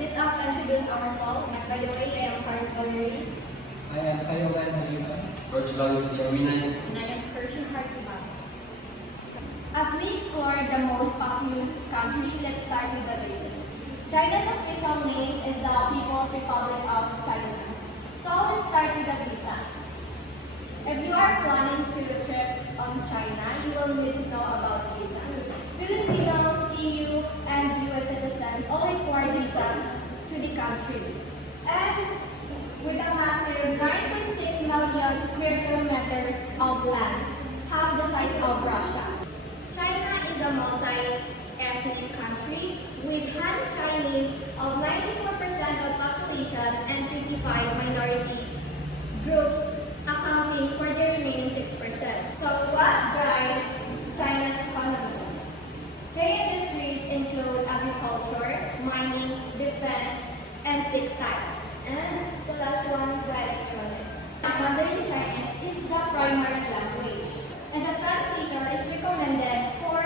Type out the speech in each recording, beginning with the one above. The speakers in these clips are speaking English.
let us introduce ourselves. By the way, I am Karen Valerie. I am Sayogan Nalima. Portugal is the Aminan. And I am Persian Harkiba. As we explore the most populous country, let's start with the basics. China's official name is the People's Republic of China. So let's start with the visas. If you are planning to trip on China, you will need to know about visas. Filipinos, EU, and US citizens all require visas to the country. And with a massive 9.6 million square kilometers of land, half the size of Russia. China is a multi-ethnic country with Han Chinese of 94% of population and 55 minority groups accounting for the remaining 6%. So what drives China's economy? Key industries include agriculture, mining, defense, and textiles. And the last one is the electronics. Mandarin Chinese is the primary language, and the translator is recommended for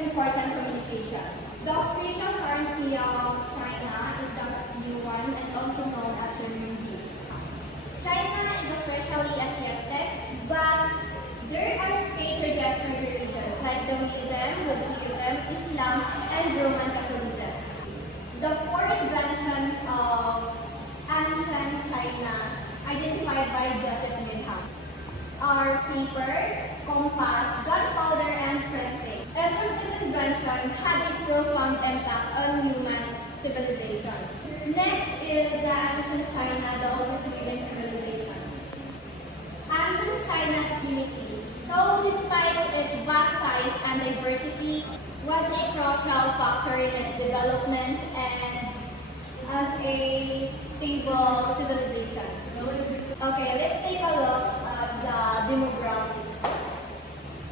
important communications. The official currency of China is the yuan and also known as renminbi. China is officially atheistic, but there are state-registered religions like Taoism, Buddhism, Islam, and Roman Catholicism. The four inventions of ancient China, identified by Joseph Needham, are paper, compass, gunpowder, and printing. Each of these inventions had a profound impact on human civilization. Next is the ancient China, the oldest living civilization. Ancient China's unity. So despite its vast size and diversity, was a crucial factor in its development and as a stable civilization. Okay, let's take a look at the demographics.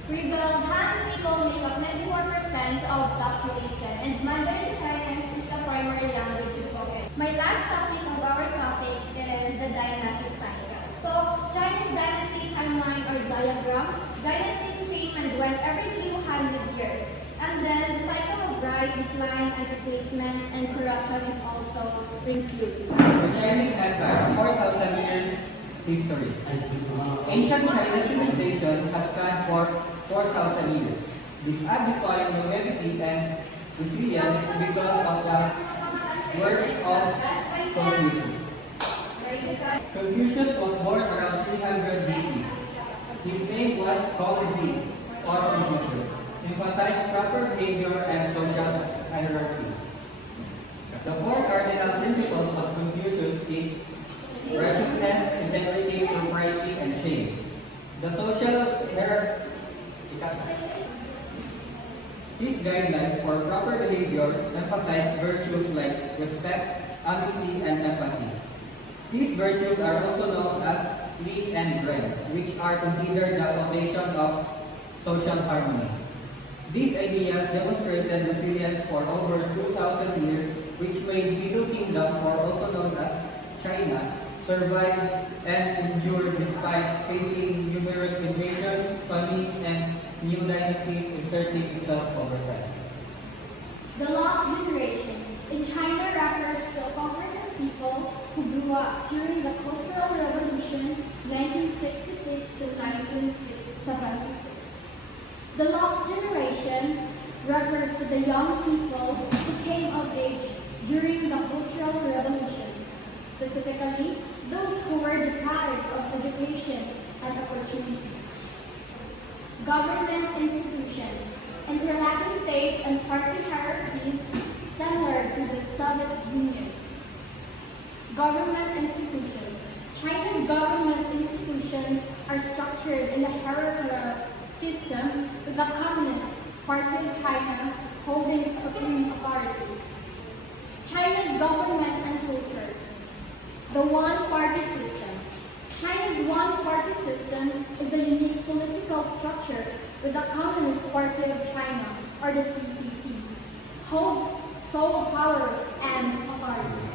Rebuild Han people make up 94% of the population, and Mandarin Chinese is the primary language spoken. My last topic of our topic is the dynasty cycle. So, Chinese dynasty timeline or diagram. Dynasties came and went every few hundred years. And then the cycle of rise, decline, and replacement and corruption is also reviewed. The Chinese Empire, 4,000-year history. Ancient Chinese civilization has passed for 4,000 years. This undefined longevity and resilience is because of the works of Confucius. Confucius was born around 300 BC. His name was Kongzi, or Confucius, emphasized proper behavior and social hierarchy. The four cardinal principles of Confucius is righteousness, integrity, propriety, and shame. The social hierarchy. These guidelines for proper behavior emphasize virtues like respect, honesty, and empathy. These virtues are also known as Li and Ren, which are considered the foundation of social harmony. These ideas demonstrated resilience for over 2,000 years, which made Middle Kingdom, or also known as China, survive and endure despite facing numerous invasions, famine, and new dynasties inserting itself over time. The lost generation. In China, rappers still conquer the people who grew up during the Cultural Revolution 1966 to 1976. The lost generation refers to the young people who came of age during the Cultural Revolution, specifically those who were deprived of education and opportunities. Government institutions, interlocking state and party hierarchies similar to the Soviet Union. Government institutions. China's government institutions are structured in a hierarchical system with the Communist Party of China holding supreme authority. China's government and culture. The one-party system. China's one-party system is a unique political structure with the Communist Party of China, or the CPC, holds sole power and authority.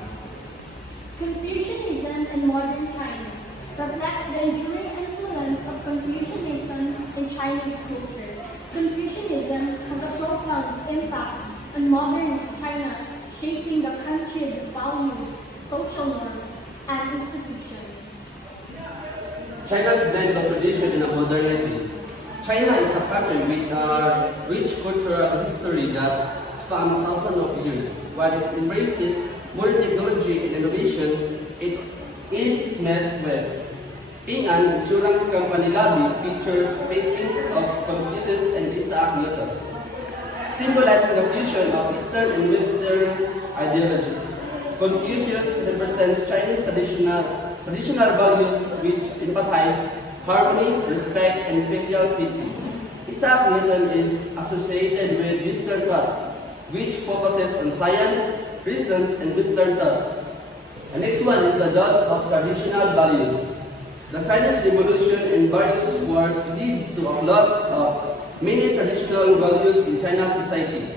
Confucianism in modern China reflects the enduring influence of Confucianism in Chinese culture. Confucianism has a profound impact on modern China, shaping the country's values, social norms, and institutions. China's blend of tradition and modernity. China is a country with a rich cultural history that spans thousands of years. While it embraces modern technology and innovation, it is West. Ping An insurance company lobby features paintings of Confucius and Isaac Newton, symbolizing the fusion of Eastern and Western ideologies. Confucius represents Chinese traditional values which emphasize harmony, respect, and filial piety. Isaac Newton is associated with Western thought, which focuses on science, reasons, and Western thought. The next one is the dust of traditional values. The Chinese Revolution and various wars lead to a loss of many traditional values in China's society.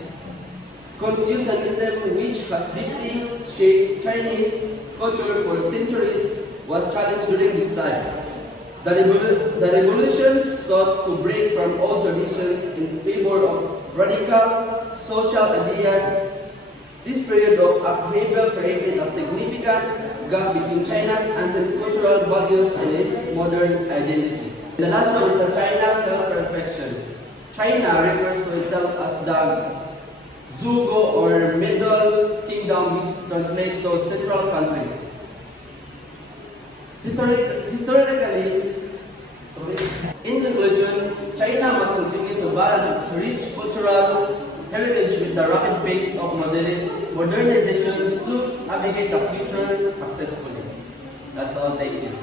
Confucianism, which has deeply shaped Chinese culture for centuries, was challenged during this time. The revolution sought to break from old traditions in favor of radical social ideas. This period of upheaval created a significant gap between China's ancient cultural values and its modern identity. The last one is the China self-reflection. China refers to itself as the Zugo or Middle Kingdom, which translates to Central Country. Historically, in conclusion, China must continue to balance its rich cultural heritage with the rapid pace of modernization to navigate the future successfully. That's all. Thank you.